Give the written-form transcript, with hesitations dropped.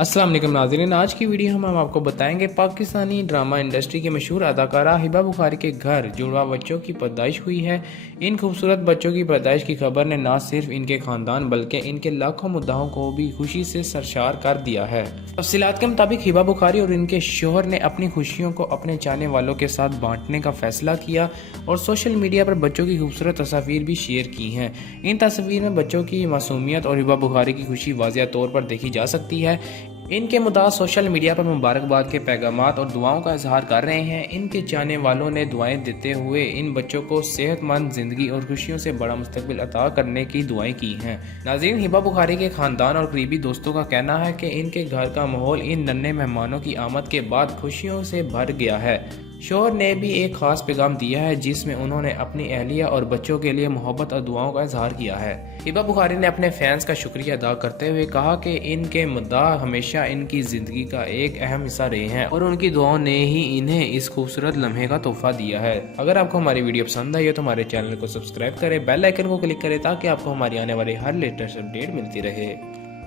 अस्सलाम वालेकुम नाज़रीन, आज की वीडियो में हम आपको बताएंगे पाकिस्तानी ड्रामा इंडस्ट्री के मशहूर अदाकारा हिबा बुखारी के घर जुड़वा बच्चों की पैदाइश हुई है। इन खूबसूरत बच्चों की पैदाइश की खबर ने न सिर्फ इनके खानदान बल्कि इनके लाखों मुद्दाओं को भी खुशी से सरशार कर दिया है। तफसीलात के मुताबिक हिबा बुखारी और इनके शोहर ने अपनी खुशियों को अपने चाहने वालों के साथ बांटने का फैसला किया और सोशल मीडिया पर बच्चों की खूबसूरत तस्वीर भी शेयर की हैं। इन तस्वीर में बच्चों की मासूमियत और हिबा बुखारी की खुशी वाज़िया तौर पर देखी जा सकती है। इनके मुद्दा सोशल मीडिया पर मुबारकबाद के पैगामात और दुआओं का इजहार कर रहे हैं। इनके चाहने वालों ने दुआएं देते हुए इन बच्चों को सेहतमंद जिंदगी और खुशियों से बड़ा मुस्तकबिल अता करने की दुआएं की हैं। नाज़रीन, हिबा बुखारी के खानदान और करीबी दोस्तों का कहना है कि इनके घर का माहौल इन नन्हे मेहमानों की आमद के बाद खुशियों से भर गया है। शोहर ने भी एक खास पैगाम दिया है जिसमें उन्होंने अपनी अहलिया और बच्चों के लिए मोहब्बत और दुआओं का इजहार किया है। हिबा बुखारी ने अपने फैंस का शुक्रिया अदा करते हुए कहा कि इनके मुद्दा हमेशा इनकी ज़िंदगी का एक अहम हिस्सा रहे हैं और उनकी दुआओं ने ही इन्हें इस खूबसूरत लम्हे का तोहफा दिया है। अगर आपको हमारी वीडियो पसंद आई हो तो हमारे चैनल को सब्सक्राइब करें, बेल आइकन को क्लिक करें ताकि आपको हमारी आने वाली हर लेटेस्ट अपडेट मिलती रहे।